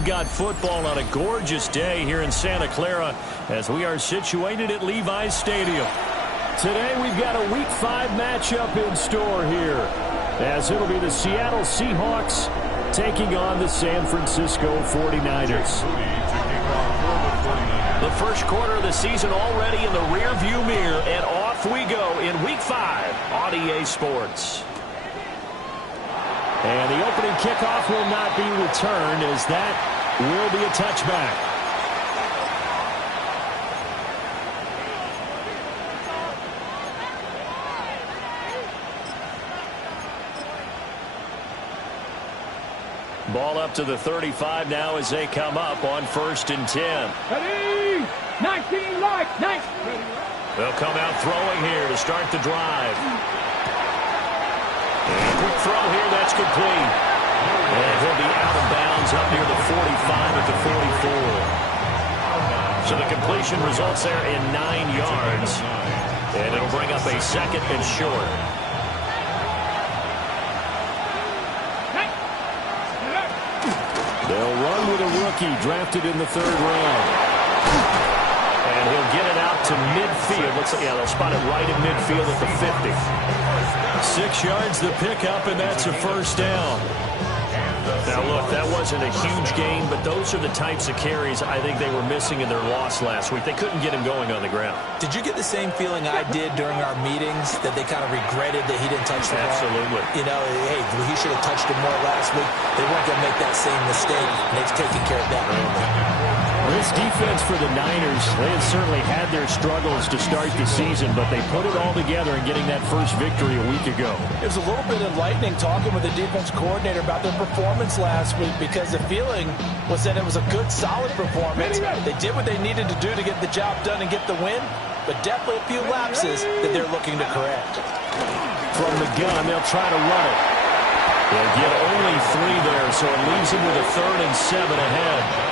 we've got football on a gorgeous day here in Santa Clara as we are situated at Levi's Stadium. Today we've got a Week 5 matchup in store here, as it'll be the Seattle Seahawks taking on the San Francisco 49ers. The first quarter of the season already in the rearview mirror, and off we go in Week 5 on EA Sports. And the opening kickoff will not be returned, as that will be a touchback. Ball up to the 35 now as they come up on 1st and 10. Ready? 19 like 19. They'll come out throwing here to start the drive. And quick throw here, that's complete. And he'll be out of bounds up near the 45 at the 44. So the completion results there in 9 yards. And it'll bring up a 2nd and short. They'll run with a rookie drafted in the 3rd round. And he'll get it out to midfield. Looks like, yeah, they'll spot it right in midfield at the 50. 6 yards the pickup, and that's a 1st down. Now, look, that wasn't a huge gain, but those are the types of carries I think they were missing in their loss last week. They couldn't get him going on the ground. Did you get the same feeling I did during our meetings, that they kind of regretted that he didn't touch the ball? Absolutely. You know, hey, he should have touched it more last week. They weren't going to make that same mistake, and they've taken care of that. This defense for the Niners, they had certainly had their struggles to start the season, but they put it all together in getting that first victory a week ago. It was a little bit enlightening talking with the defense coordinator about their performance last week, because the feeling was that it was a good, solid performance. They did what they needed to do to get the job done and get the win, but definitely a few lapses that they're looking to correct. From the gun, they'll try to run it. They'll get only 3 there, so it leaves them with a 3rd and 7 ahead.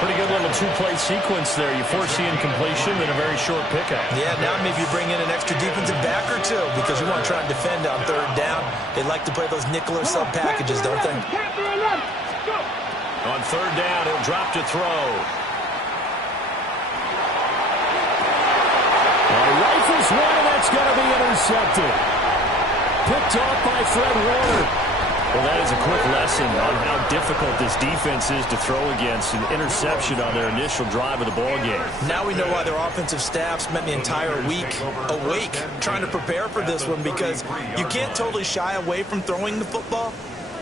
Pretty good little 2-play sequence there. You force the incompletion, then a very short pickup. Yeah, now maybe you bring in an extra defensive back or two, because you want to try and defend on 3rd down. They like to play those nickel or sub packages, don't they? On 3rd down, he'll drop to throw. Rifles one, and that's going to be intercepted. Picked off by Fred Warner. Well, that is a quick lesson on how difficult this defense is to throw against. An interception on their initial drive of the ball game. Now we know why their offensive staff spent the entire week awake trying to prepare for this one, because you can't totally shy away from throwing the football,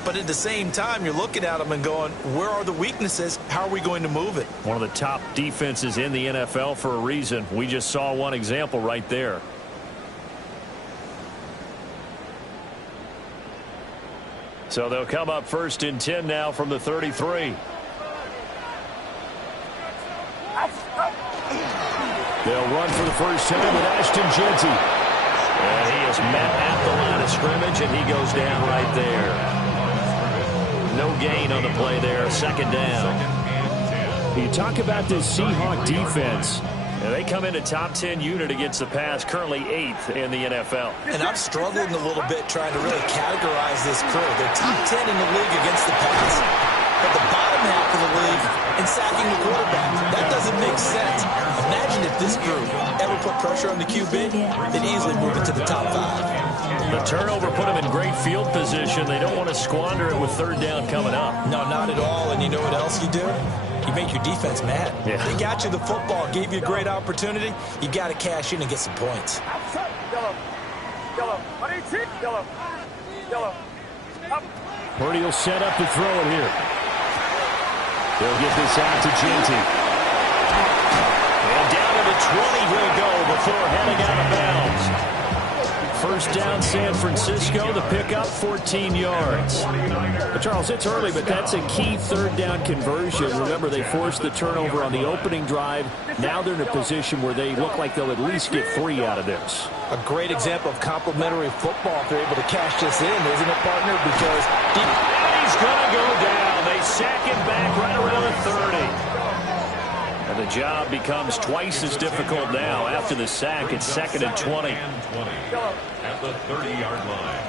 but at the same time, you're looking at them and going, where are the weaknesses? How are we going to move it? One of the top defenses in the NFL for a reason. We just saw one example right there. So they'll come up 1st and 10 now from the 33. They'll run for the first time with Ashton Jeanty. And he is met at the line of scrimmage, and he goes down right there. No gain on the play there, 2nd down. You talk about this Seahawk defense. And they come in a top 10 unit against the pass, currently 8th in the NFL. And I'm struggling a little bit trying to really categorize this crew. They're top 10 in the league against the pass, but the bottom half of the league in sacking the quarterback. That doesn't make sense. Imagine if this group ever put pressure on the QB, they'd easily move it to the top 5. The turnover put them in great field position. They don't want to squander it with 3rd down coming up. No, not at all. And you know what else you do? You make your defense mad. Yeah. They got you the football, gave you a great opportunity. You got to cash in and get some points. Purdy will set up to throw it here. They'll get this out to Jeanty. And down to the 20 he'll go before heading out of bounds. 1st down, San Francisco. The pickup, 14 yards. But Charles, it's early, but that's a key 3rd down conversion. Remember, they forced the turnover on the opening drive. Now they're in a position where they look like they'll at least get 3 out of this. A great example of complementary football if they're able to cash this in, isn't it, partner? Because he's going to go down. They sack him back right around the 30. And the job becomes twice as difficult now. After the sack, it's 2nd and 20. At the 30-yard line.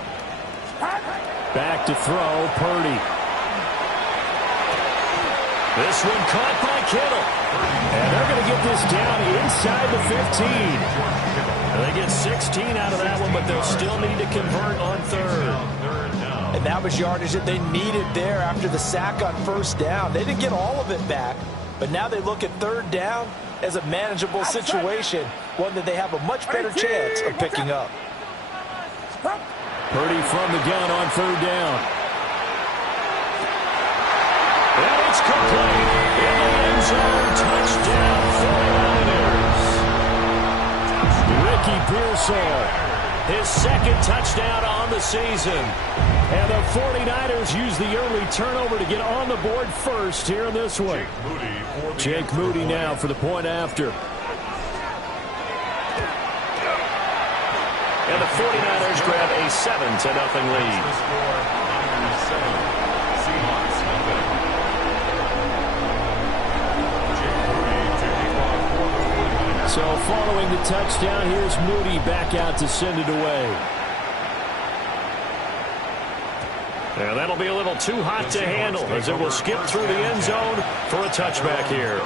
Back to throw, Purdy. This one caught by Kittle. And they're going to get this down inside the 15. And they get 16 out of that one, but they'll still need to convert on third. And that was yardage that they needed there after the sack on first down. They didn't get all of it back, but now they look at third down as a manageable situation, one that they have a much better chance of picking up. Purdy from the gun on third down. And it's complete. In the end zone, touchdown 49ers. Ricky Pearsall, his second touchdown on the season. And the 49ers use the early turnover to get on the board first here in this one. Jake Moody now for the point after. And the 49ers grab a 7-0 lead. So following the touchdown, here's Moody back out to send it away. And that'll be a little too hot to handle as it will skip through the end zone for a touchback here.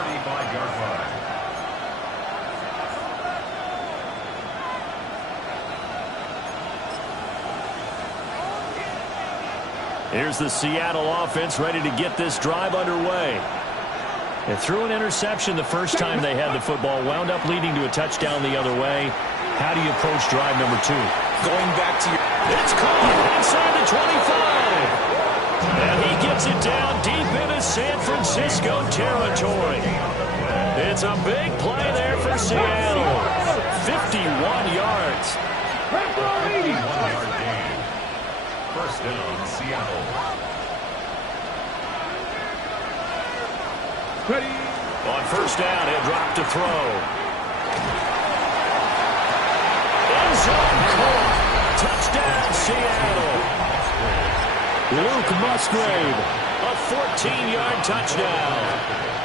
Here's the Seattle offense ready to get this drive underway. They threw an interception the first time they had the football, wound up leading to a touchdown the other way. How do you approach drive number 2? Going back to your... It's caught inside the 25. And he gets it down deep into San Francisco territory. It's a big play there for Seattle. 51 yards. 51-yard gain. First down, Seattle. Ready. On first down, he'll drop to throw. End zone caught. Touchdown, Seattle. Luke Musgrave, a 14-yard touchdown.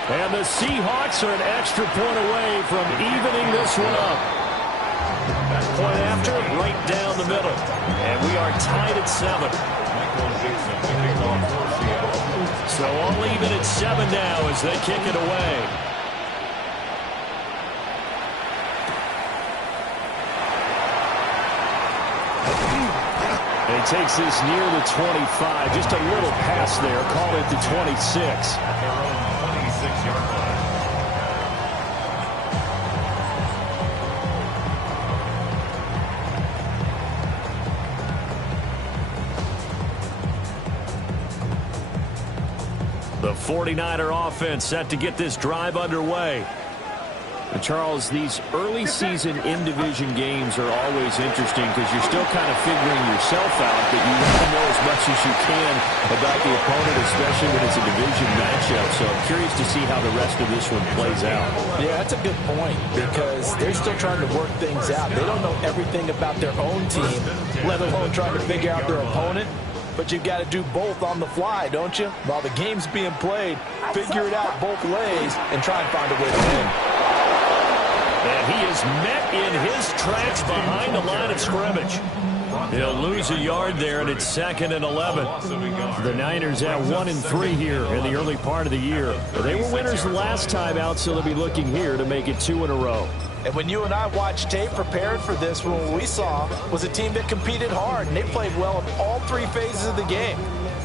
And the Seahawks are an extra point away from evening this one up. Point after, right down the middle. And we are tied at 7. So all even at 7 now as they kick it away. And he takes this near the 25. Just a little pass there. Call it the 26. At their own 26-yard line. The 49er offense set to get this drive underway. And Charles, these early season in-division games are always interesting because you're still kind of figuring yourself out, but you want to know as much as you can about the opponent, especially when it's a division matchup. So I'm curious to see how the rest of this one plays out. Yeah, that's a good point because they're still trying to work things out. They don't know everything about their own team, let alone trying to figure out their opponent. But you've got to do both on the fly, don't you? While the game's being played, figure it out both ways and try and find a way to win. And he is met in his tracks behind the line of scrimmage. He'll lose a yard there, and it's 2nd and 11. The Niners at 1-3 here in the early part of the year. They were winners the last time out, so they'll be looking here to make it 2 in a row. And when you and I watched tape prepared for this, what we saw was a team that competed hard, and they played well in all 3 phases of the game.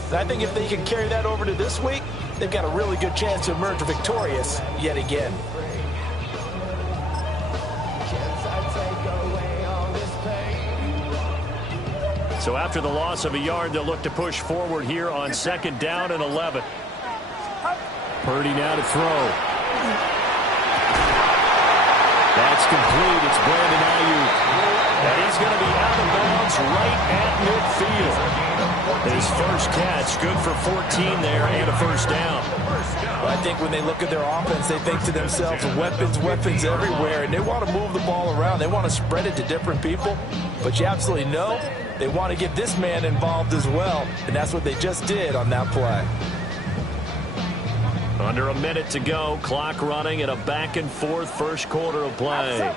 And I think if they can carry that over to this week, they've got a really good chance to emerge victorious yet again. So after the loss of a yard, they'll look to push forward here on 2nd down and 11. Purdy now to throw. That's complete. It's Brandon Ayuk. And he's going to be out of bounds right at midfield. His first catch, good for 14 there and a first down. Well, I think when they look at their offense, they think to themselves, weapons, weapons everywhere, and they want to move the ball around. They want to spread it to different people. But you absolutely know they want to get this man involved as well, and that's what they just did on that play. Under a minute to go, clock running, and a back-and-forth first quarter of play.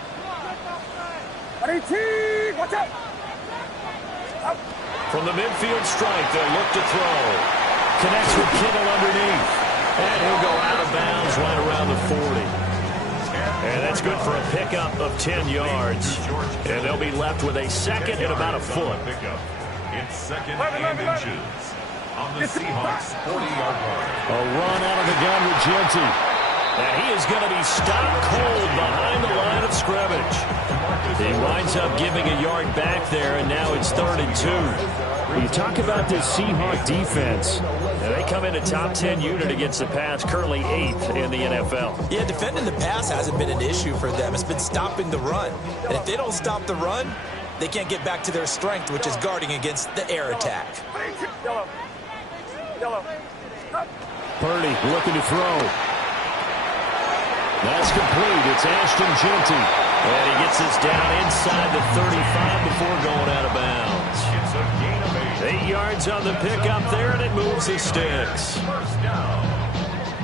From the midfield stripe, they'll look to throw. Connects with Kittle underneath. And he'll go out of bounds right around the 40. And that's good for a pickup of 10 yards. And they'll be left with a second and about a foot. It's second and inches on the Seahawks 40-yard line. A run out of the gun with Genty. And he is going to be stopped cold behind the line of scrimmage. He winds up giving a yard back there, and now it's 3rd and 2. You talk about this Seahawk defense. They come in a top 10 unit against the pass, currently 8th in the NFL. Yeah, defending the pass hasn't been an issue for them. It's been stopping the run. And if they don't stop the run, they can't get back to their strength, which is guarding against the air attack. Purdy looking to throw. That's complete. It's Ashton Genty. And he gets this down inside the 35 before going out of bounds. It's a gain of 8. 8 yards on the pickup there, and it moves the sticks. First down.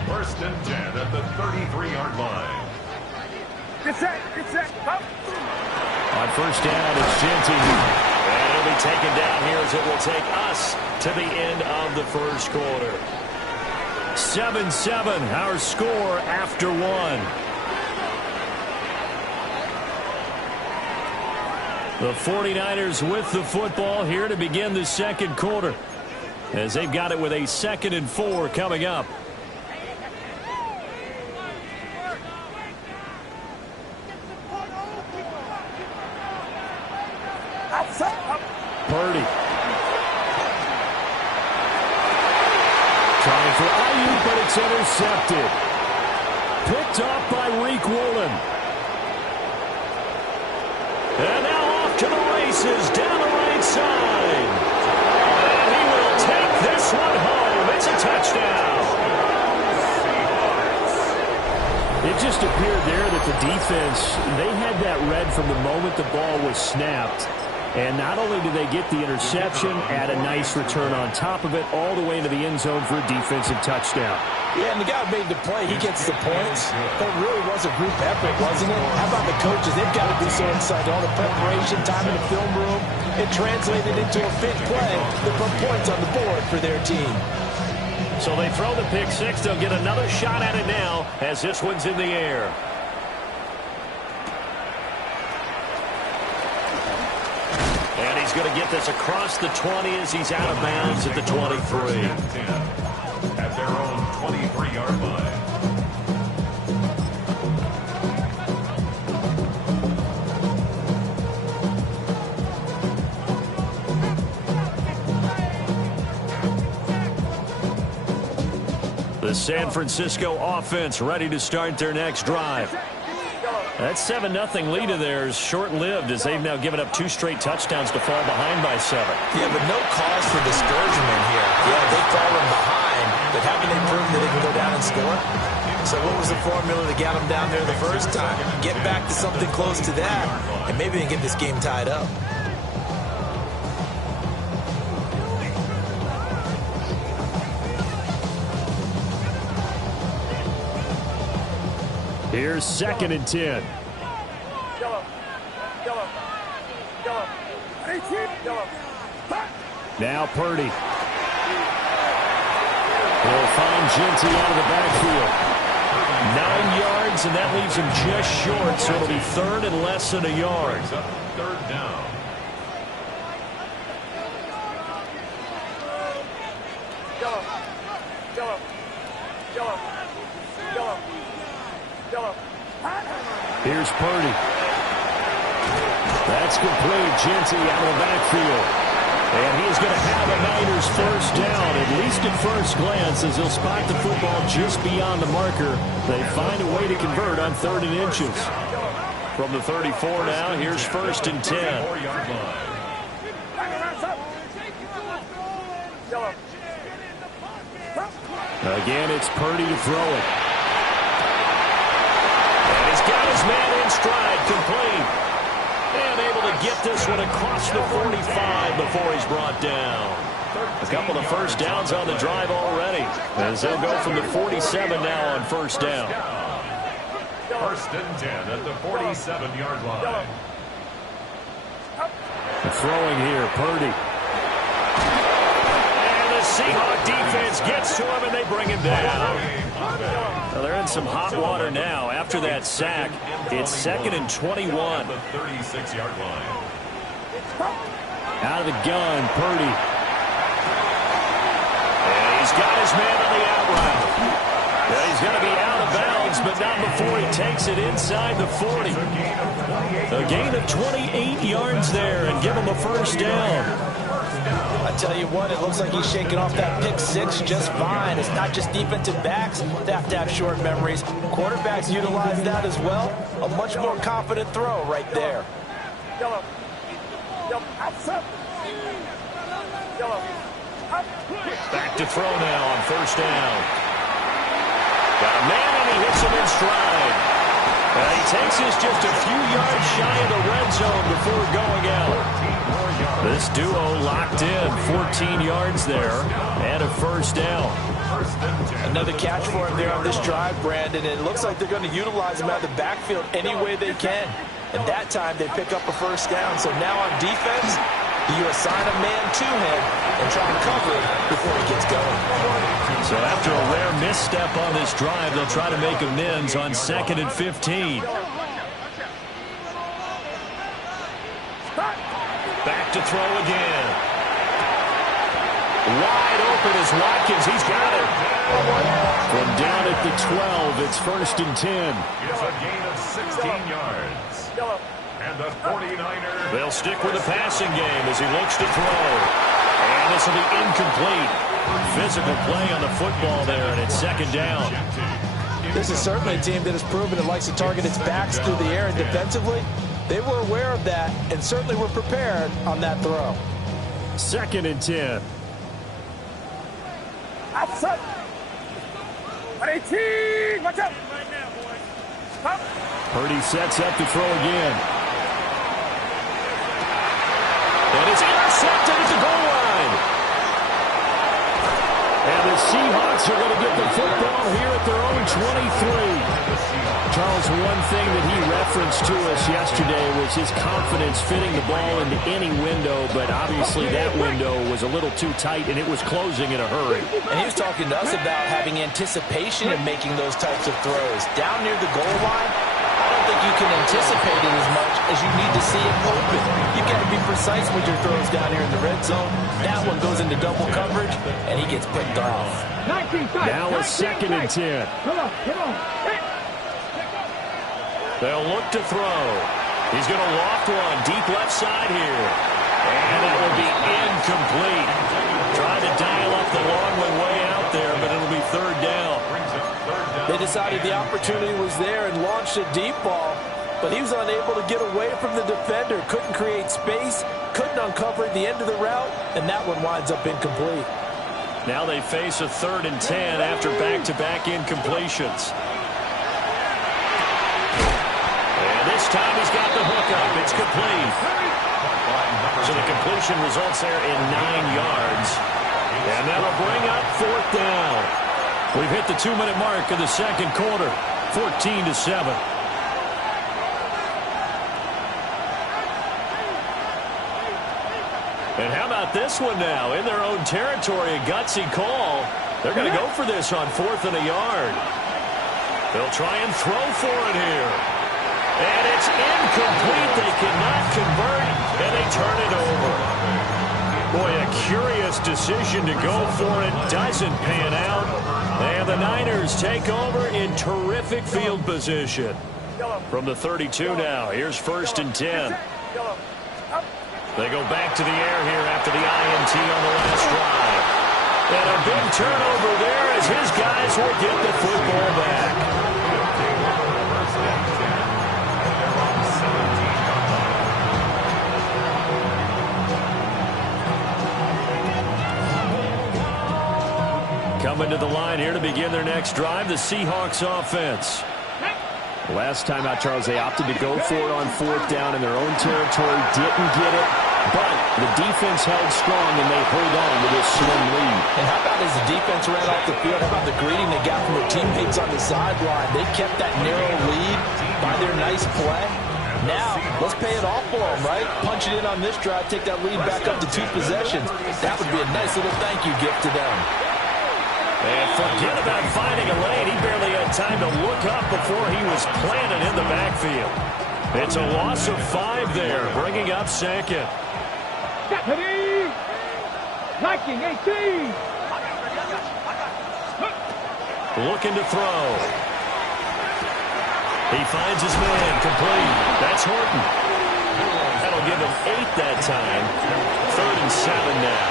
1st and 10 at the 33-yard line. Get set. On first down, it's Genty. And it'll be taken down here as it will take us to the end of the first quarter. 7-7, our score after 1. The 49ers with the football here to begin the second quarter, as they've got it with a 2nd and 4 coming up. Purdy. Trying for Ayuk, but it's intercepted. Picked off by Reek Woolen. And now off to the races down the right side. And he will take this one home. It's a touchdown. It just appeared there that the defense, they had that read from the moment the ball was snapped. And not only did they get the interception, add a nice return on top of it, all the way into the end zone for a defensive touchdown. Yeah, and the guy made the play. He gets the points. That really was a group effort, wasn't it? How about the coaches? They've got to be so excited. All the preparation, time in the film room, it translated into a big play that put points on the board for their team. So they throw the pick six. They'll get another shot at it now as this one's in the air. And he's going to get this across the 20 as he's out of bounds at the 23. At their own 23-yard line. The San Francisco offense ready to start their next drive. That 7-0 lead of theirs short-lived as they've now given up 2 straight touchdowns to fall behind by 7. Yeah, but no cause for discouragement here. Yeah, they've fallen behind, but haven't they proven that they can go down and score? So what was the formula that got them down there the first time? Get back to something close to that, and maybe they can get this game tied up. Here's 2nd and 10. Now Purdy. He'll find Genty out of the backfield. 9 yards, and that leaves him just short, so it'll be 3rd and less than a yard. 3rd down. Here's Purdy. That's complete. Genty out of the backfield. And he is going to have a Niners first down, at least at first glance, as he'll spot the football just beyond the marker. They find a way to convert on 3rd and inches. From the 34 now, here's 1st and 10. Again, it's Purdy to throw it. And he's got his man in stride, complete. And able to get this one across the 45 before he's brought down. A couple of first downs on the drive already, as they'll go from the 47 now on first down. 1st and 10 at the 47-yard line. Throwing here, Purdy. And the Seahawk defense gets to him, and they bring him down. Well, they're in some hot water now. After that sack, it's 2nd and 21. The 36-yard line. Out of the gun, Purdy. And he's got his man on the out route. Yeah, he's going to be out of bounds, but not before he takes it inside the 40. A gain of 28 yards there and give him a first down. I tell you what, it looks like he's shaking off that pick six just fine. It's not just defensive backs that have to have short memories. Quarterbacks utilize that as well. A much more confident throw right there. Back to throw now on first down. Got a man, and he hits him in stride. He takes this just a few yards shy of the red zone before going out. This duo locked in, 14 yards there, and a first down. Another catch for him there on this drive, Brandon. And it looks like they're going to utilize him out of the backfield any way they can. And that time they pick up a first down. So now on defense, you assign a man to him and try and cover it before he gets going. So after a rare misstep on this drive, they'll try to make amends on 2nd and 15. Back to throw again. Wide open is Watkins. He's got it. From down at the 12, it's 1st and 10. It's a gain of 16 yards. And the 49ers. They'll stick with the passing game as he looks to throw. And this will be incomplete. Physical play on the football there, and it's 2nd down. This is certainly a team that has proven it likes to target its backs through the air, and defensively, they were aware of that and certainly were prepared on that throw. 2nd and 10. Outside. 18. Watch out. Purdy sets up to throw again. And it's intercepted at the goal line. And the Seahawks are going to get the football here at their own 23. Charles, one thing that he referenced to us yesterday was his confidence fitting the ball into any window, but obviously that window was a little too tight, and it was closing in a hurry. And he was talking to us about having anticipation in making those types of throws. Down near the goal line, I don't think you can anticipate it as much as you need to see it open. You've got to be precise with your throws down here in the red zone. That one goes into double coverage, and he gets picked off. Now a 2nd and 10. Come on. They'll look to throw. He's going to loft one deep left side here. And that will be incomplete. Trying to dial up the long one way out there, but it'll be 3rd down. They decided the opportunity was there and launched a deep ball, but he was unable to get away from the defender. Couldn't create space, couldn't uncover the end of the route, and that one winds up incomplete. Now they face a 3rd and 10 after back-to-back incompletions. And this time he's got the hook up. It's complete. So the completion results there in 9 yards. And that'll bring up 4th down. We've hit the 2-minute mark of the 2nd quarter. 14-7. And how about this one now? In their own territory, a gutsy call. They're going to go for this on 4th and a yard. They'll try and throw for it here. And it's incomplete. They cannot convert, and they turn it over. Boy, a curious decision to go for it. Doesn't pan out. And the Niners take over in terrific field position. From the 32 now, here's 1st and 10. They go back to the air here after the INT on the last drive. And a big turnover there as his guys will get the football back. Coming to the line here to begin their next drive, the Seahawks offense. Last time out, Charles, they opted to go for it on 4th down in their own territory. Didn't get it, but the defense held strong, and they hold on to this slim lead. And how about as the defense ran off the field, how about the greeting they got from their teammates on the sideline? They kept that narrow lead by their nice play. Now, let's pay it off for them, right? Punch it in on this drive, take that lead back up to 2 possessions. That would be a nice little thank you gift to them. And forget about finding a lane. He barely had time to look up before he was planted in the backfield. It's a loss of 5 there, bringing up second. Ready? Liking 18. Looking to throw. He finds his man, complete. That's Horton. That'll give him 8 that time. 3rd and 7 now.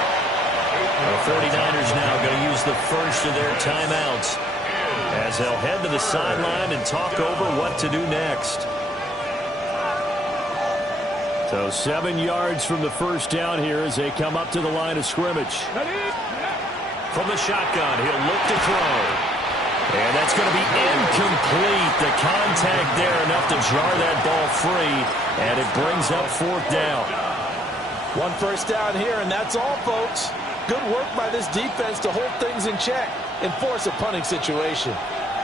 The 49ers now going to use the first of their timeouts as they'll head to the sideline and talk over what to do next. So 7 yards from the first down here as they come up to the line of scrimmage. From the shotgun, he'll look to throw. And that's going to be incomplete. The contact there enough to jar that ball free, and it brings up 4th down. 1 first down here, and that's all, folks. Good work by this defense to hold things in check and force a punting situation.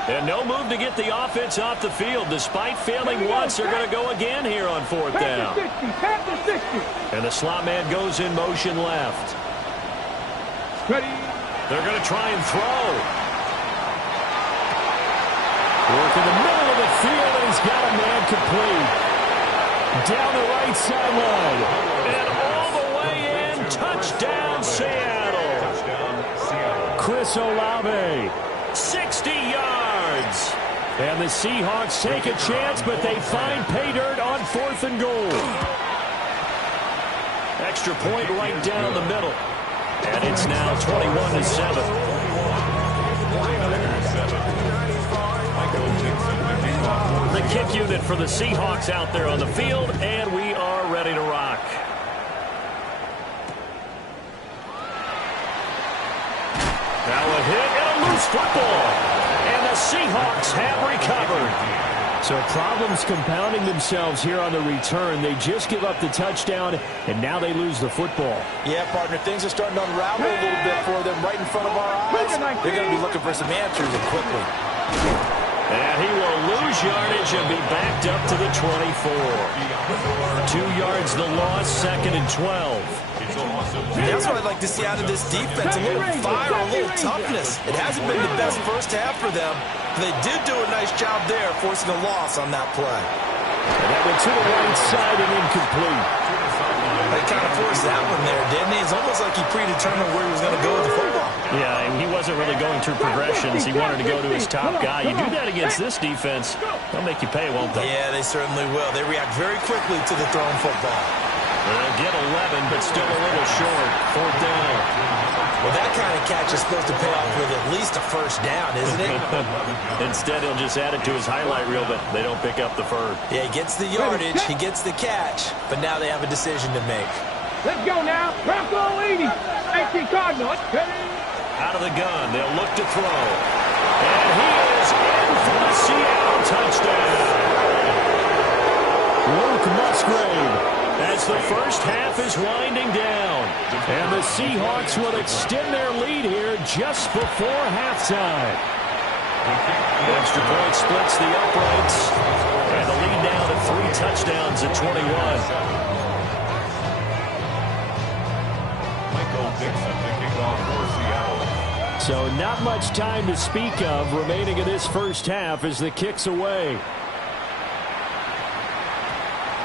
And no move to get the offense off the field. Despite failing once, they're going to go again here on 4th down. And the slot man goes in motion left. Ready? They're going to try and throw. Work in the middle of the field, and he's got a man complete. Down the right sideline. And all the way in. Touchdown, Seattle. Chris Olave. 60 yards. And the Seahawks take a chance, but they find pay dirt on 4th and goal. Extra point right down the middle. And it's now 21-7. The kick unit for the Seahawks out there on the field, and we are ready to rock. Now a hit and a loose football. And the Seahawks have recovered. So problems compounding themselves here on the return. They just give up the touchdown, and now they lose the football. Yeah, partner, things are starting to unravel a little bit for them right in front of our eyes. They're going to be looking for some answers and quickly. And he will lose yardage and be backed up to the 24. 2 yards the loss, 2nd and 12. That's what I'd like to see out of this defense. A little fire, a little toughness. It hasn't been the best first half for them. They did do a nice job there, forcing a loss on that play. And that went to the right side and incomplete. They kind of forced that one there, didn't he? It's almost like he predetermined where he was going to go with the football. Yeah, and he wasn't really going through progressions. He wanted to go to his top guy. You do that against this defense, they'll make you pay, won't they? Yeah, they certainly will. They react very quickly to the thrown football. They'll get 11, but still a little short. 4th down. Well, that kind of catch is supposed to pay off with at least a first down, isn't it? Instead, he'll just add it to his highlight reel, but they don't pick up the first. Yeah, he gets the yardage, he gets the catch, but now they have a decision to make. Let's go now. Bronco 80. 18 Cardinals. Out of the gun, they'll look to throw. And he is in for the Seattle touchdown. Luke Musgrave. As the first half is winding down. And the Seahawks will extend their lead here just before halftime. The extra point splits the uprights. And the lead now to 3 touchdowns at 21. Michael Dixon to kick off for Seattle. So not much time to speak of remaining in this first half as the kick's away.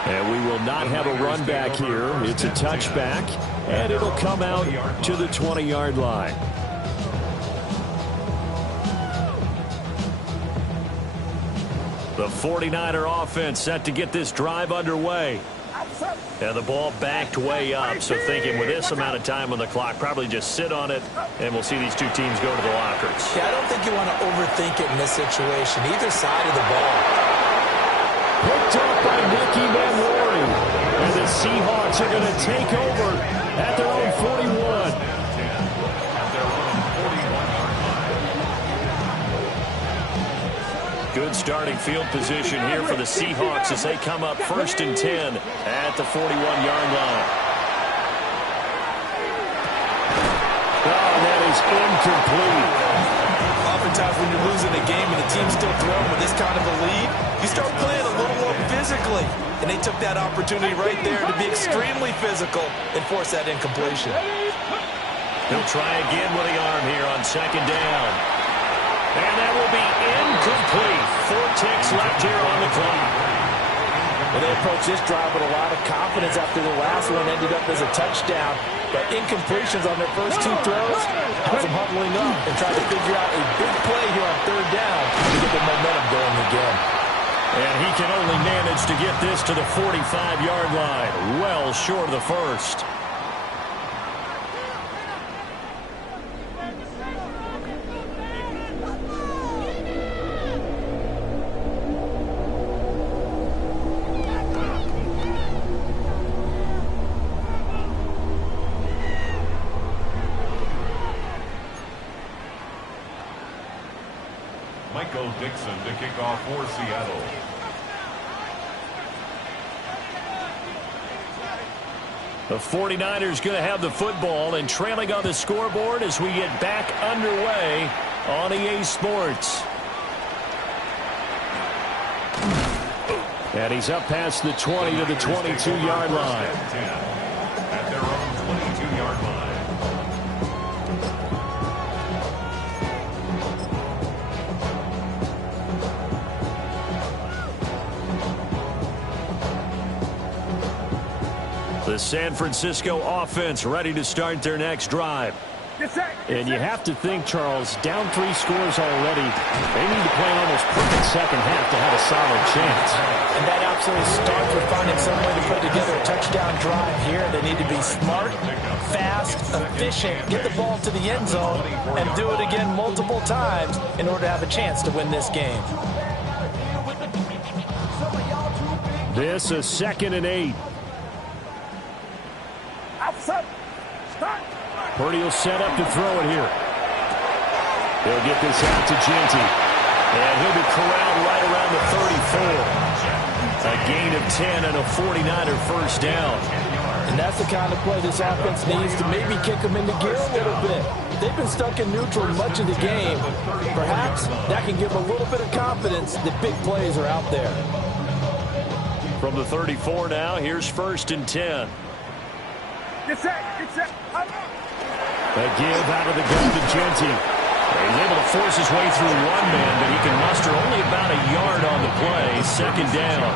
And we will not have a run back here. It's a touchback, and it'll come out to the 20-yard line. The 49er offense set to get this drive underway. And the ball backed way up, so thinking with this amount of time on the clock, probably just sit on it, and we'll see these two teams go to the lockers. Yeah, I don't think you want to overthink it in this situation, either side of the ball. Picked up by Nicky Manwari. And the Seahawks are going to take over at their own 41. Good starting field position here for the Seahawks as they come up 1st and 10 at the 41-yard line. Oh, that is incomplete. sometimes when you're losing a game and the team's still throwing with this kind of a lead, you start playing a little more physically. And they took that opportunity right there to be extremely physical and force that incompletion. He'll try again with the arm here on second down. And that will be incomplete. 4 ticks left here on the clock. Well, they approached this drive with a lot of confidence after the last one ended up as a touchdown. But incompletions on their first 2 throws has them huddling up and trying to figure out a big play here on third down to get the momentum going again. And he can only manage to get this to the 45-yard line. Well short of the first. Michael Dixon to kick off for Seattle. The 49ers going to have the football and trailing on the scoreboard as we get back underway on EA Sports. And he's up past the 20 to the 22-yard line. At their own 22-yard line. The San Francisco offense ready to start their next drive. And you have to think, Charles, down 3 scores already. They need to play an almost perfect second half to have a solid chance. And that absolutely starts with finding some way to put together a touchdown drive here. They need to be smart, fast, efficient, get the ball to the end zone, and do it again multiple times in order to have a chance to win this game. This is 2nd and 8. Purdy will set up to throw it here. They'll get this out to Genty. And he'll be corralled right around the 34. A gain of 10 and a 49er first down. And that's the kind of play this offense needs to maybe kick them into gear a little bit. They've been stuck in neutral much of the game. Perhaps that can give them a little bit of confidence that big plays are out there. From the 34 now, here's 1st and 10. A give out of the gun to Genty. He's able to force his way through one man, but he can muster only about a yard on the play. 2nd down.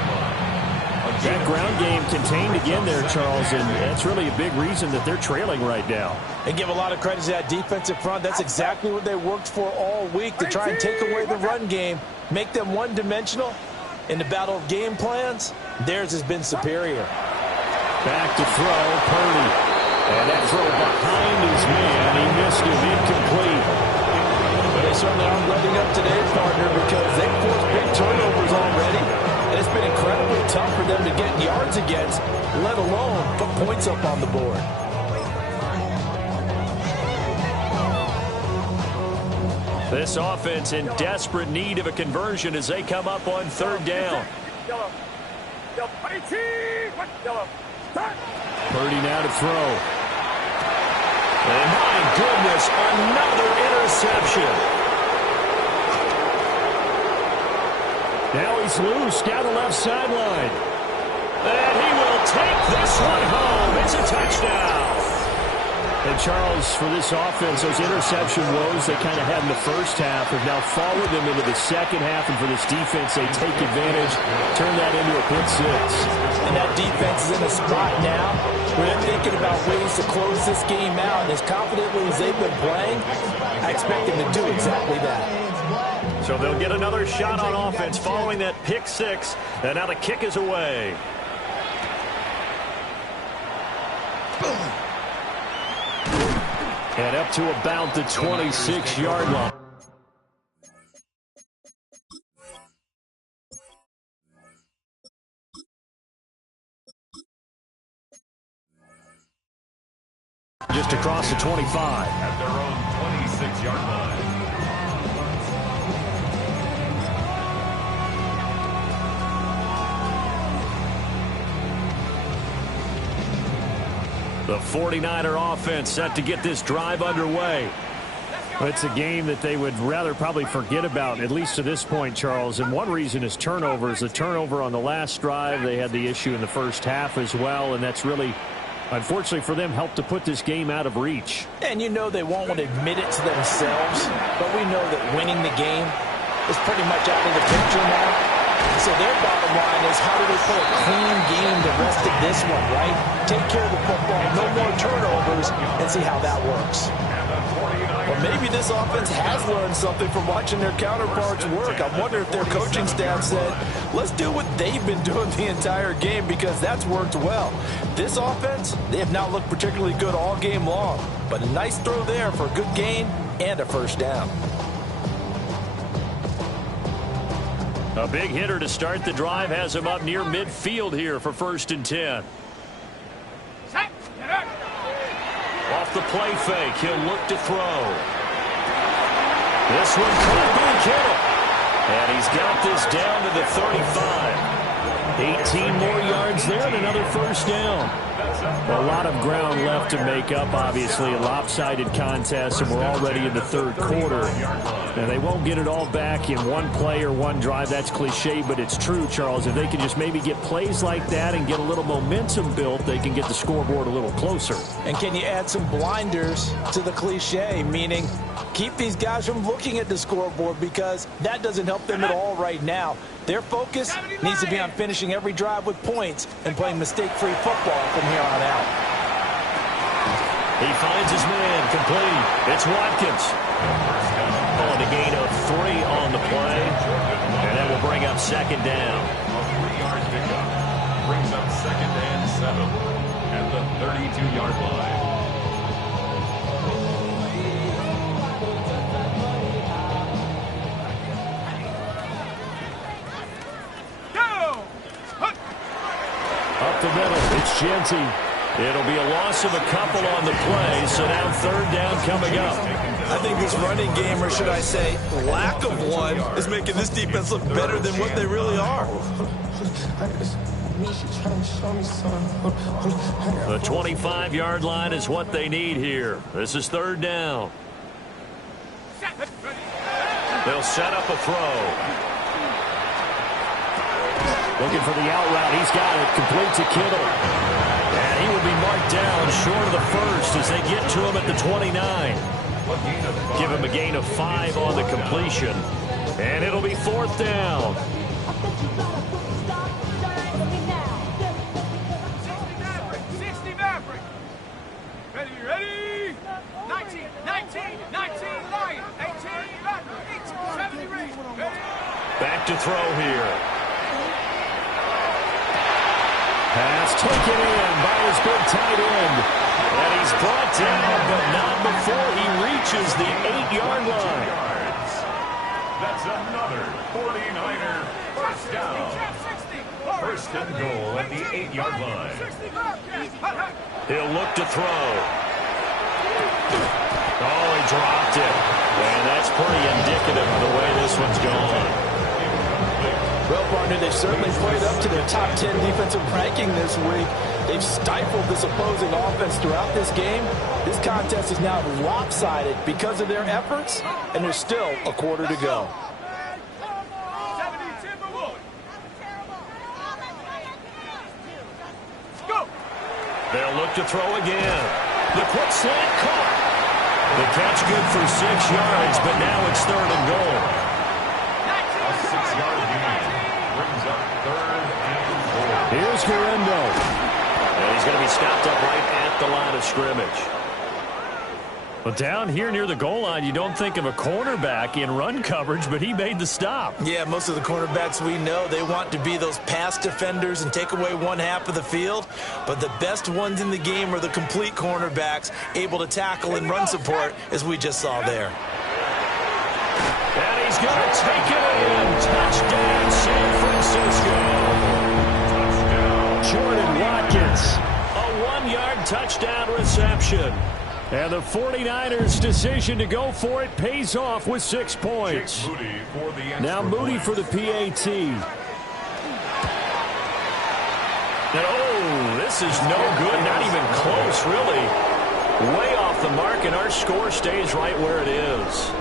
That ground game contained again there, Charles, and that's really a big reason that they're trailing right now. They give a lot of credit to that defensive front. That's exactly what they worked for all week, to try and take away the run game, make them one-dimensional. In the battle of game plans, theirs has been superior. Back to throw, Purdy. And that throw behind his man, he missed it, incomplete. But they certainly aren't letting up today, partner, because they've forced big turnovers already. And it's been incredibly tough for them to get yards against, let alone put points up on the board. This offense in desperate need of a conversion as they come up on 3rd down. Purdy now to throw. And my goodness, another interception. Now he's loose down the left sideline. And he will take this one home. It's a touchdown. And Charles, for this offense, those interception woes they kind of had in the first half have now followed them into the second half. And for this defense, they take advantage, turn that into a pick 6. And that defense is in a spot now where they're thinking about ways to close this game out. And as confidently as they've been playing, I expect them to do exactly that. So they'll get another shot on offense following that pick 6. And now the kick is away. And up to about the 26-yard line. Just across the 25. At their own 26-yard line. The 49er offense set to get this drive underway. It's a game that they would rather probably forget about, at least to this point, Charles. And one reason is turnovers. The turnover on the last drive, they had the issue in the first half as well, and that's really, unfortunately for them, helped to put this game out of reach. And you know they won't want to admit it to themselves, but we know that winning the game is pretty much out of the picture now. So their bottom line is, how do they play a clean game the rest of this one, right? Take care of the football, no more turnovers, and see how that works. Or maybe this offense has learned something from watching their counterparts work. I wonder if their coaching staff said, let's do what they've been doing the entire game, because that's worked well. This offense, they have not looked particularly good all game long, but a nice throw there for a good gain and a first down. A big hitter to start the drive has him up near midfield here for 1st and 10. Off the play fake, he'll look to throw. This one could be Kittle. And he's got this down to the 35. 18 more yards there and another first down. A lot of ground left to make up, obviously. A lopsided contest, and we're already in the third quarter. And they won't get it all back in one play or one drive. That's cliche, but it's true, Charles. If they can just maybe get plays like that and get a little momentum built, they can get the scoreboard a little closer. And can you add some blinders to the cliche, meaning keep these guys from looking at the scoreboard, because that doesn't help them at all right now. Their focus needs to be on finishing every drive with points and playing mistake-free football from here on out. He finds his man complete. It's Watkins. On a gain of 3 on the play. And that will bring up 2nd down. A 3-yard pickup brings up 2nd and 7 at the 32-yard line. Up the middle, it's Genty. It'll be a loss of a couple on the play, so now 3rd down coming up. I think this running game, or should I say lack of one, is making this defense look better than what they really are. The 25-yard line is what they need here. This is 3rd down. They'll set up a throw. Looking for the out route. He's got it. Complete to Kittle. And he will be marked down short of the first as they get to him at the 29. Give him a gain of 5 on the completion. And it'll be 4th down. Ready? 19, Lion. 18, 70 ring. Back to throw here. Pass taken in by his big tight end. And he's brought down, but not before he reaches the 8-yard line. That's another 49er first down. 1st and goal at the 8-yard line. He'll look to throw. Oh, he dropped it. And that's pretty indicative of the way this one's gone. Well, partner, they've certainly played up to their top 10 defensive ranking this week. They've stifled this opposing offense throughout this game. This contest is now lopsided because of their efforts, and there's still a quarter to go. They'll look to throw again. The quick slant caught. The catch good for 6 yards, but now it's 3rd and goal. A 6-yard gain brings up 3rd and 4. Here's Garendo. And he's going to be stopped up right at the line of scrimmage. But down here near the goal line, you don't think of a cornerback in run coverage, but he made the stop. Yeah, most of the cornerbacks we know, they want to be those pass defenders and take away one half of the field. But the best ones in the game are the complete cornerbacks, able to tackle and run support, as we just saw there. And he's going to take it in. Touchdown, San Francisco. Touchdown. Jordan Watkins. A 1-yard touchdown reception. And the 49ers' decision to go for it pays off with 6 points. Moody for the extra Now Moody point. for the PAT. Oh, this is no good. Not even close, really. Way off the mark, and our score stays right where it is.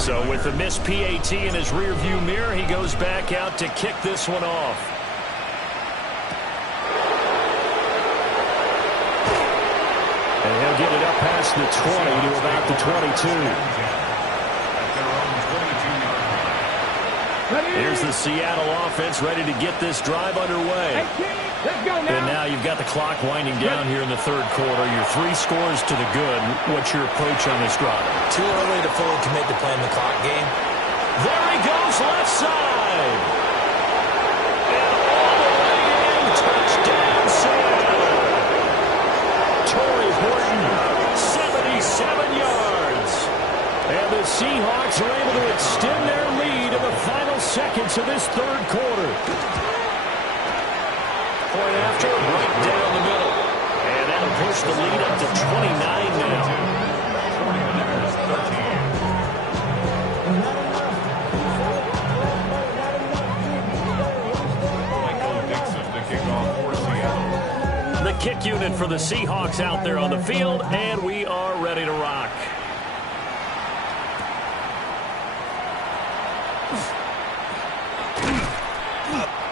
So with the missed PAT in his rearview mirror, he goes back out to kick this one off. And he'll get it up past the 20 to about the 22. Here's the Seattle offense ready to get this drive underway. Let's go now. And now you've got the clock winding down here in the third quarter. Your 3 scores to the good. What's your approach on this drive? Too early to fully commit to playing the clock game. There he goes, left side. And all the way in, touchdown Seattle. Torrey Horton, 77 yards. And the Seahawks are able to extend their lead in the final seconds of this third quarter. Point after, right down the middle. And that'll push the lead up to 29 now. The kick unit for the Seahawks out there on the field, and we are ready to rock.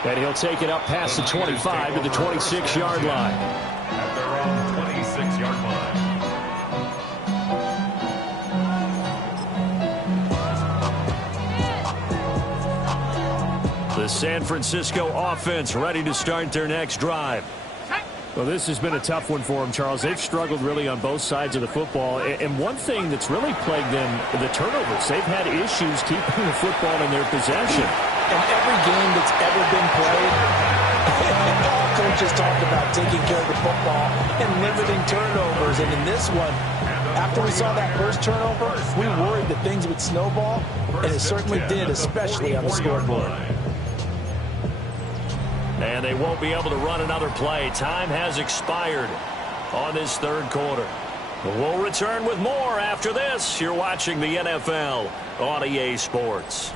And he'll take it up past the 25 to the 26-yard line. At their own 26-yard line. The San Francisco offense ready to start their next drive. Well, this has been a tough one for them, Charles. They've struggled really on both sides of the football. And one thing that's really plagued them, the turnovers. They've had issues keeping the football in their possession. In every game that's ever been played, all coaches talked about taking care of the football and limiting turnovers. And in this one, after we saw that first turnover, we worried that things would snowball, and it certainly did, especially on the scoreboard. And they won't be able to run another play. Time has expired on this third quarter. But we'll return with more after this. You're watching the NFL on EA Sports.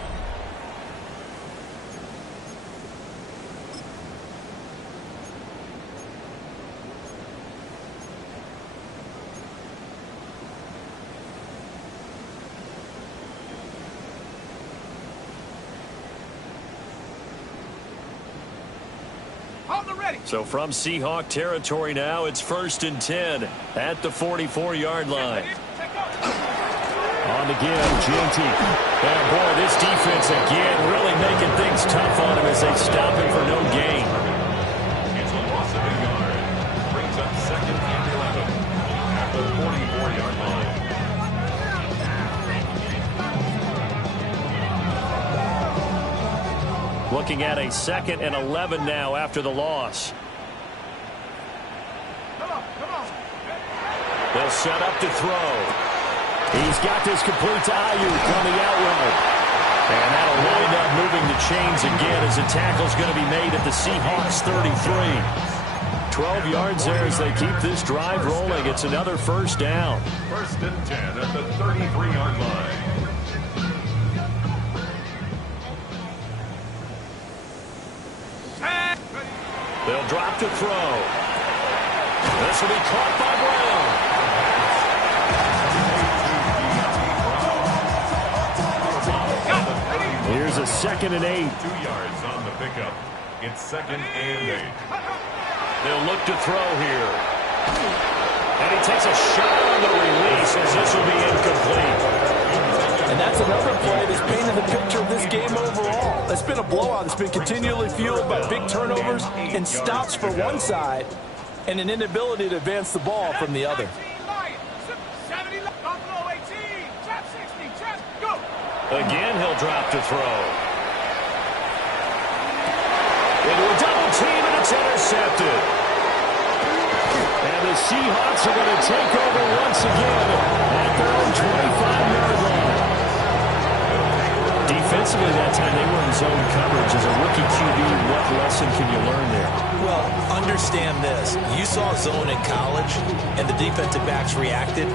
So from Seahawk territory now, it's 1st and 10 at the 44-yard line. On the give, JT. And boy, this defense again really making things tough on him as they stop him for no gain. It's a loss of a yard. Brings up 2nd and 11 at the 44-yard line. Looking at a 2nd and 11 now after the loss. They'll set up to throw. He's got this complete to Ayuk on the out route. And that'll wind up moving the chains again as the tackle's going to be made at the Seahawks 33. 12 yards there as they keep this drive rolling. It's another first down. 1st and 10 at the 33-yard line. They'll drop to throw. This will be caught by Brown. Here's a 2nd and 8. 2 yards on the pickup. It's 2nd and 8. They'll look to throw here. And he takes a shot on the release as this will be incomplete. And that's another play that's painted the picture of this game overall. It's been a blowout. It's been continually fueled by big turnovers and stops for one side and an inability to advance the ball from the other. Again, he'll drop to throw. Into a double team, and it's intercepted. And the Seahawks are going to take over once again at their own 25-yard line. Defense Defensively that time, they were in zone coverage. As a rookie QB, what lesson can you learn there? Well, understand this. You saw zone in college, and the defensive backs reacted,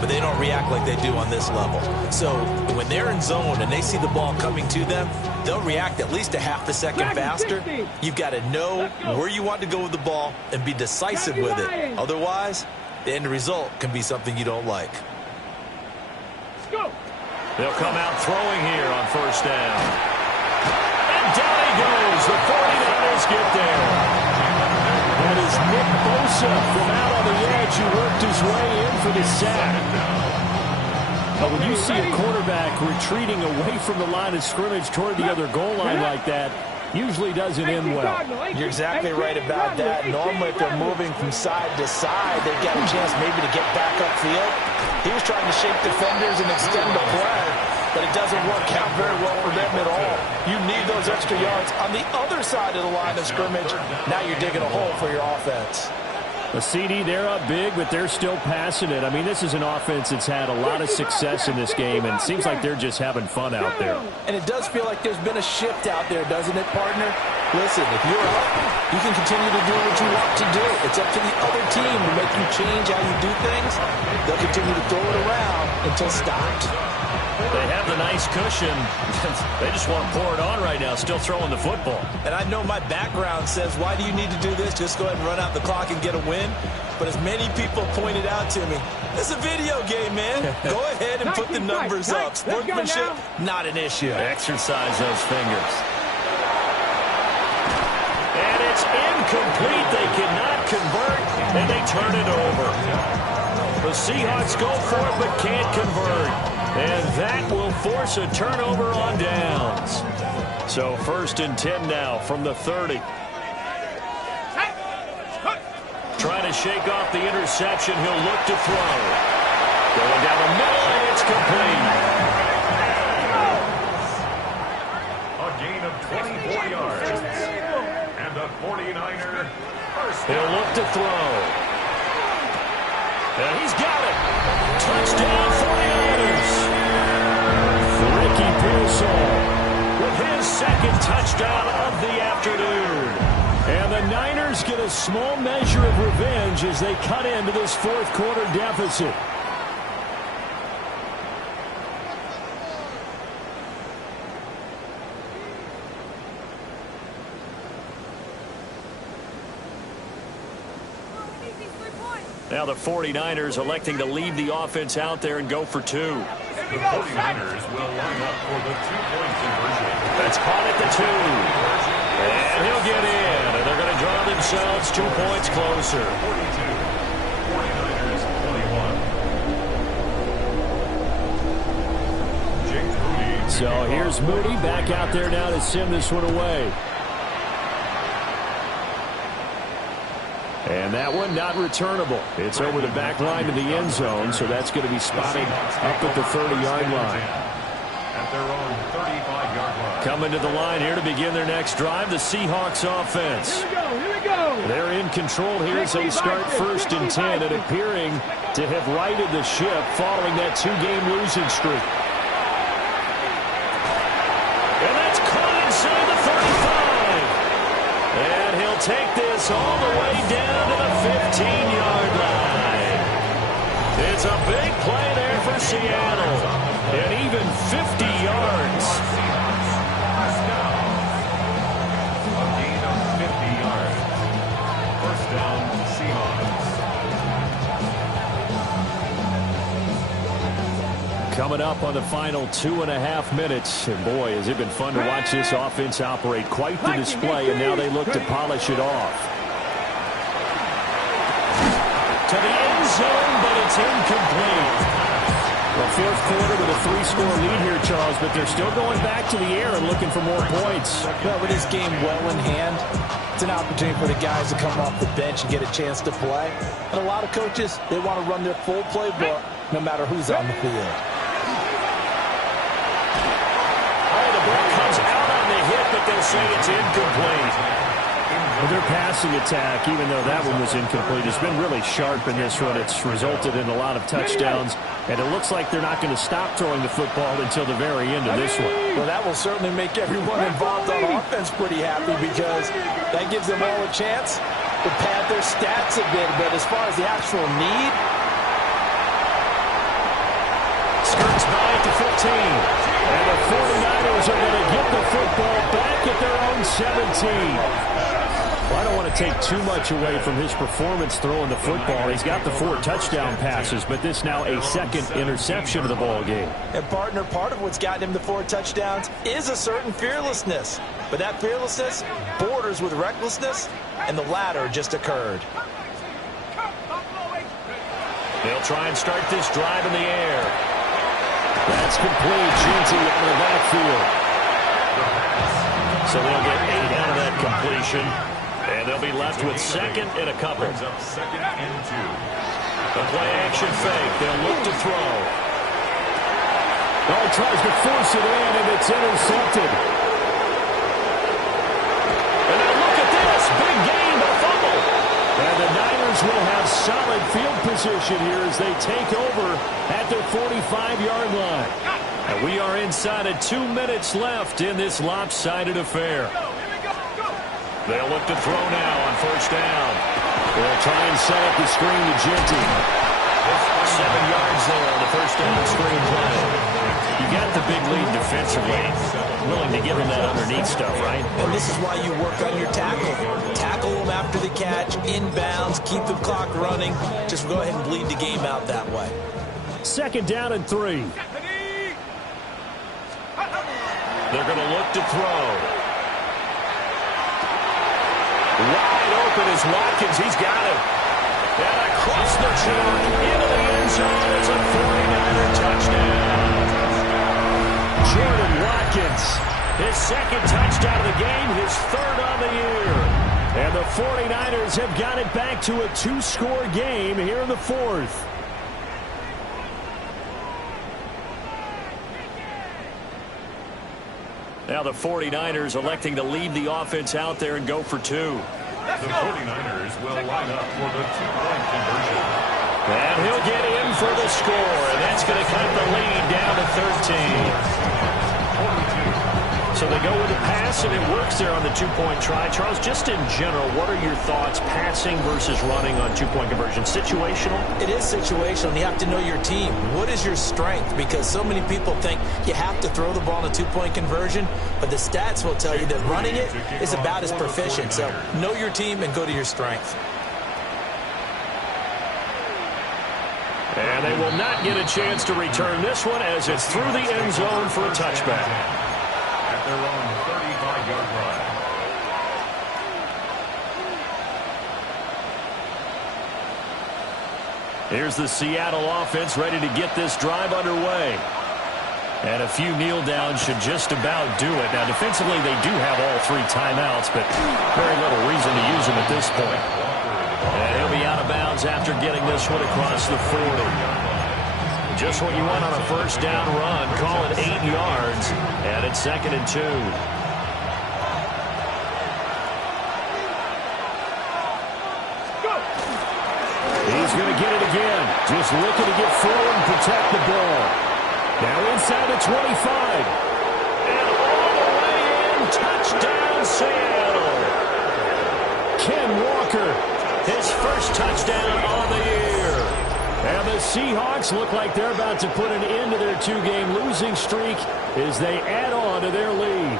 but they don't react like they do on this level. So when they're in zone and they see the ball coming to them, they'll react at least a half a second faster. You've got to know where you want to go with the ball and be decisive with it. Otherwise, the end result can be something you don't like. They'll come out throwing here on first down. And down he goes. The 49ers get there. That is Nick Bosa from out on the edge who worked his way in for the sack. But when you see a quarterback retreating away from the line of scrimmage toward the other goal line like that, usually doesn't end well. You're exactly right about that. Normally, if they're moving from side to side, they've got a chance maybe to get back upfield. He was trying to shake defenders and extend the play, but it doesn't work out very well for them at all. You need those extra yards on the other side of the line of scrimmage. Now you're digging a hole for your offense. The CD, they're up big, but they're still passing it. I mean, this is an offense that's had a lot of success in this game, and it seems like they're just having fun out there. And it does feel like there's been a shift out there, doesn't it, partner? Listen, if you're up, you can continue to do what you want to do. It's up to the other team to make you change how you do things. They'll continue to throw it around until stopped. They have the nice cushion. They just want to pour it on right now, still throwing the football. And I know my background says, why do you need to do this? Just go ahead and run out the clock and get a win. But as many people pointed out to me, it's a video game, man. Go ahead and put the numbers up. Sportsmanship, not an issue. Exercise those fingers. And it's incomplete. They cannot convert, and they turn it over. The Seahawks go for it, but can't convert. And that will force a turnover on downs. So 1st and 10 now from the 30. Trying to shake off the interception. He'll look to throw. Going down the middle, and it's complete. A gain of 24 yards. And the 49er first down. He'll look to throw. And he's got it. Touchdown 49ers. Ricky Pearsall with his second touchdown of the afternoon. And the Niners get a small measure of revenge as they cut into this fourth quarter deficit. Now the 49ers electing to leave the offense out there and go for two. The 49ers will line up for the two-point conversion. That's caught at the 2. And he'll get in. And they're going to draw themselves 2 points closer. 42, 49ers 21. So here's Moody back out there now to send this one away. And that one not returnable. It's over the back line to the end zone, so that's going to be spotted up at the 30-yard line. At their own 35-yard line. Coming to the line here to begin their next drive, the Seahawks offense. Here we go. They're in control here as they start 1st and 10 and appearing to have righted the ship following that 2-game losing streak. And that's caught inside the 35. And he'll take this all the way down to the 15-yard line. It's a big play there for Seattle. And even 50 yards. A gain of 50 yards. First down, Seahawks. Coming up on the final 2.5 minutes. And boy, has it been fun to watch this offense operate. Quite the display, and now they look to polish it off. To the end zone, but it's incomplete. Well, fourth quarter with a 3-score lead here, Charles, but they're still going back to the air and looking for more points. Well, with this game well in hand, it's an opportunity for the guys to come off the bench and get a chance to play. And a lot of coaches, they want to run their full playbook no matter who's on the field. Oh, the ball comes out on the hit, but they'll say it's incomplete. Well, their passing attack, even though that one was incomplete, has been really sharp in this one. It's resulted in a lot of touchdowns, and it looks like they're not going to stop throwing the football until the very end of this one. Well, that will certainly make everyone involved on offense pretty happy because that gives them all a chance to pad their stats a bit. But as far as the actual need, skirts by at the 15. And the 49ers are going to get the football back at their own 17. Well, I don't want to take too much away from his performance throwing the football. He's got the 4 touchdown passes, but this now a second interception of the ball game. And, partner, part of what's gotten him the 4 touchdowns is a certain fearlessness. But that fearlessness borders with recklessness, and the latter just occurred. They'll try and start this drive in the air. That's complete. Jeanty out of the backfield. So they'll get 8 out of that completion. And they'll be left with second and a couple. Up second and 2. The play action fake. They'll look to throw. Oh, tries to force it in, and it's intercepted. And now look at this. Big gain, but fumble. And the Niners will have solid field position here as they take over at their 45-yard line. And we are inside of 2 minutes left in this lopsided affair. They'll look to throw now on first down. They'll try and set up the screen to Jeanty. 7 yards there on the first down screen play. You got the big lead defensively. Willing to give him that underneath stuff, right? And this is why you work on your tackle. Tackle them after the catch, inbounds, keep the clock running. Just go ahead and bleed the game out that way. Second down and 3. They're going to look to throw. Wide open is Watkins. He's got it. And across the chalk into the end zone. It's a 49er touchdown. Jordan Watkins, His second touchdown of the game, his third on the year. and the 49ers have got it back to a 2-score game here in the 4th. Now the 49ers electing to leave the offense out there and go for 2. The 49ers will line up for the 2-point conversion. And he'll get in for the score, and that's going to cut the lead down to 13. So they go with a pass, and it works there on the 2-point try. Charles, just in general, what are your thoughts passing versus running on 2-point conversion? Situational? It is situational, and you have to know your team. What is your strength? Because so many people think you have to throw the ball in a 2-point conversion, but the stats will tell you that running it is about as proficient. So know your team and go to your strength. And they will not get a chance to return this one as it's through the end zone for a touchback. At their own 35-yard line. Here's the Seattle offense ready to get this drive underway. And a few kneel downs should just about do it. Now, defensively, they do have all 3 timeouts, but very little reason to use them at this point. And he'll be out of bounds after getting this one across the 40. Just what you want on a first down run. Call it 8 yards, and it's 2nd and 2. He's going to get it again. Just looking to get forward and protect the ball. Now inside the 25. And all the way in, touchdown Seattle. Ken Walker, His first touchdown on the year. and the Seahawks look like they're about to put an end to their 2-game losing streak as they add on to their lead.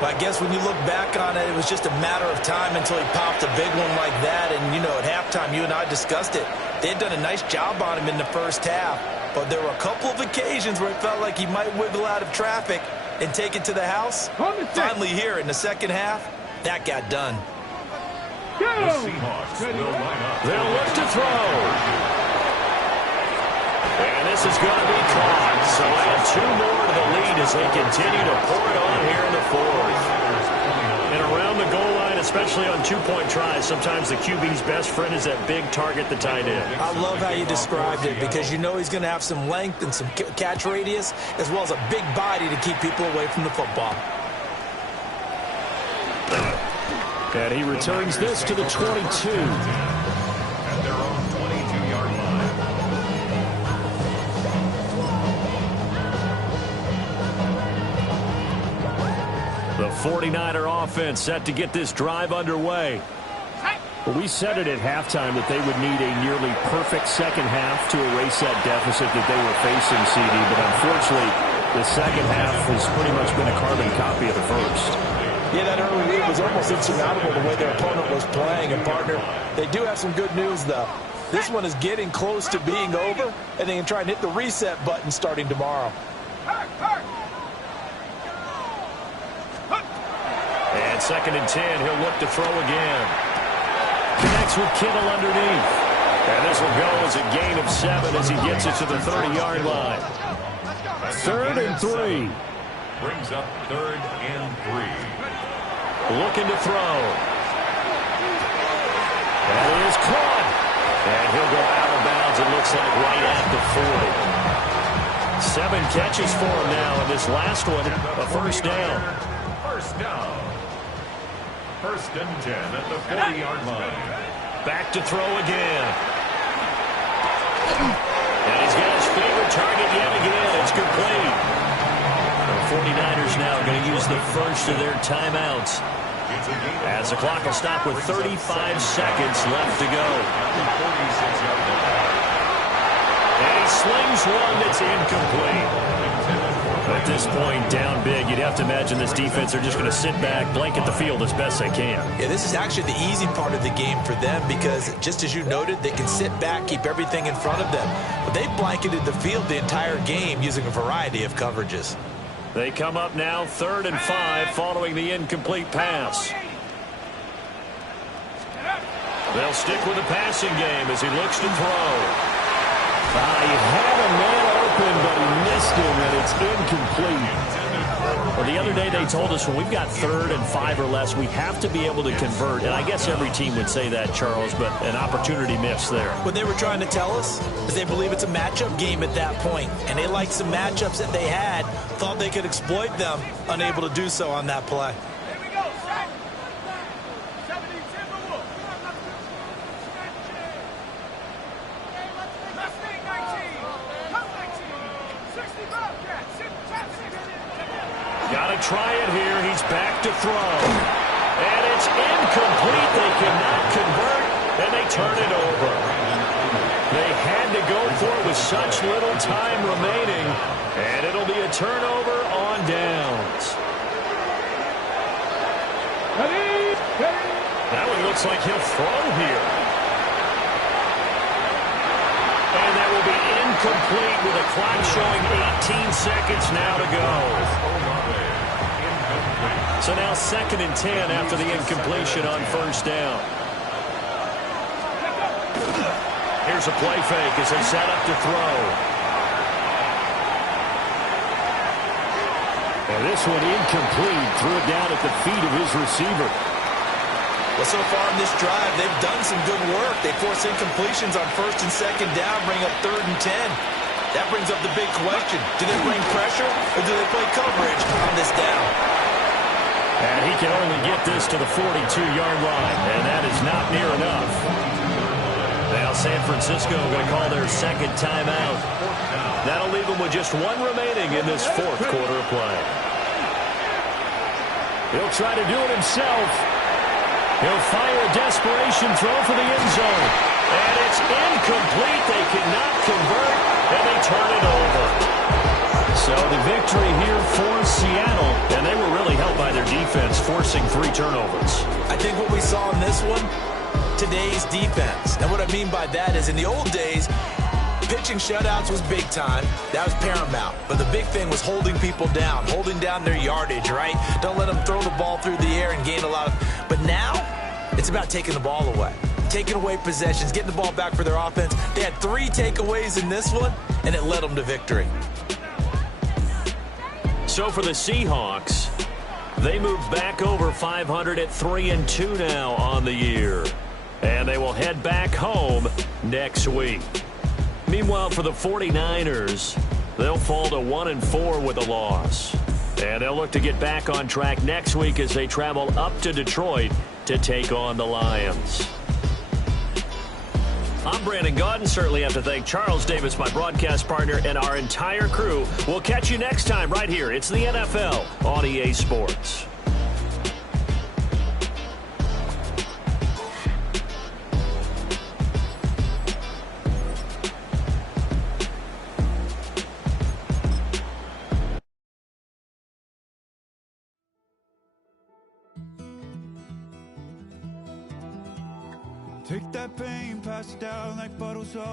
But I guess when you look back on it, it was just a matter of time until he popped a big one like that. And, you know, at halftime, you and I discussed it. They had done a nice job on him in the first half. But there were a couple of occasions where it felt like he might wiggle out of traffic and take it to the house. Finally here in the second half, that got done. The Seahawks will line up. They'll look to throw. And this is going to be caught. So add 2 more to the lead as they continue to pour it on here in the 4th. And around the goal line, especially on 2-point tries, sometimes the QB's best friend is that big target, the tight end. I love how you described it because you know he's going to have some length and some catch radius as well as a big body to keep people away from the football. And he returns this to the 22. At their own 22-yard line. The 49er offense set to get this drive underway. Well, we said it at halftime that they would need a nearly perfect second half to erase that deficit that they were facing, CD. But unfortunately, the second half has pretty much been a carbon copy of the first. Yeah, that early lead was almost insurmountable the way their opponent was playing. And, partner, they do have some good news, though. This one is getting close to being over, and they can try and hit the reset button starting tomorrow. And 2nd and 10, he'll look to throw again. Connects with Kittle underneath. And this will go as a gain of 7 as he gets it to the 30-yard line. 3rd and 3. Brings up 3rd and 3. Looking to throw. That is caught. And he'll go out of bounds, it looks like, right at the 40. 7 catches for him now, and this last one, a first down. First down. 1st and 10 at the 40-yard line. Back to throw again. And he's got his favorite target yet again. It's complete. The 49ers now going to use the first of their timeouts, as the clock will stop with 35 seconds left to go. And he slings one that's incomplete. At this point, down big, you'd have to imagine this defense are just going to sit back, blanket the field as best they can. Yeah, this is actually the easy part of the game for them because, just as you noted, they can sit back, keep everything in front of them. But they blanketed the field the entire game using a variety of coverages. They come up now 3rd and 5 following the incomplete pass. They'll stick with the passing game as he looks to throw. He had a man open, but he missed him, and it's incomplete. Well, the other day they told us when we've got 3rd and 5 or less, we have to be able to convert. And I guess every team would say that, Charles, but an opportunity missed there. What they were trying to tell us is they believe it's a matchup game at that point, and they liked some matchups that they had, thought they could exploit them, unable to do so on that play. Got to try it here. He's back to throw. And it's incomplete. They cannot convert, and they turn it over. They had to go for it with such little time remaining, and it'll be a turnover on downs. That one looks like he'll throw here. And that will be incomplete with a clock showing 18 seconds now to go. So now 2nd and 10 after the incompletion on 1st down. Here's a play fake as they set up to throw. And this one incomplete. Threw it down at the feet of his receiver. Well, so far in this drive, they've done some good work. They force incompletions on 1st and 2nd down, bring up 3rd and 10. That brings up the big question. Do they bring pressure or do they play coverage on this down? And he can only get this to the 42-yard line, and that is not near enough. Now San Francisco going to call their 2nd timeout. That'll leave them with just one remaining in this 4th quarter of play. He'll try to do it himself. He'll fire a desperation throw for the end zone. And it's incomplete. They cannot convert, and they turn it over. So the victory here for Seattle, and they were really helped by their defense, forcing 3 turnovers. I think what we saw in this one, today's defense. And what I mean by that is in the old days, pitching shutouts was big time. That was paramount. But the big thing was holding people down, holding down their yardage, right? Don't let them throw the ball through the air and gain a lot of... But now, it's about taking the ball away. Taking away possessions, getting the ball back for their offense. They had 3 takeaways in this one, and it led them to victory. So for the Seahawks, they move back over 500 at 3-2 now on the year. And they will head back home next week. Meanwhile, for the 49ers, they'll fall to 1-4 with a loss. And they'll look to get back on track next week as they travel up to Detroit to take on the Lions. I'm Brandon Gaudin. Certainly have to thank Charles Davis, my broadcast partner, and our entire crew. We'll catch you next time right here. It's the NFL on EA Sports. Take that pain, pass it down like bottles all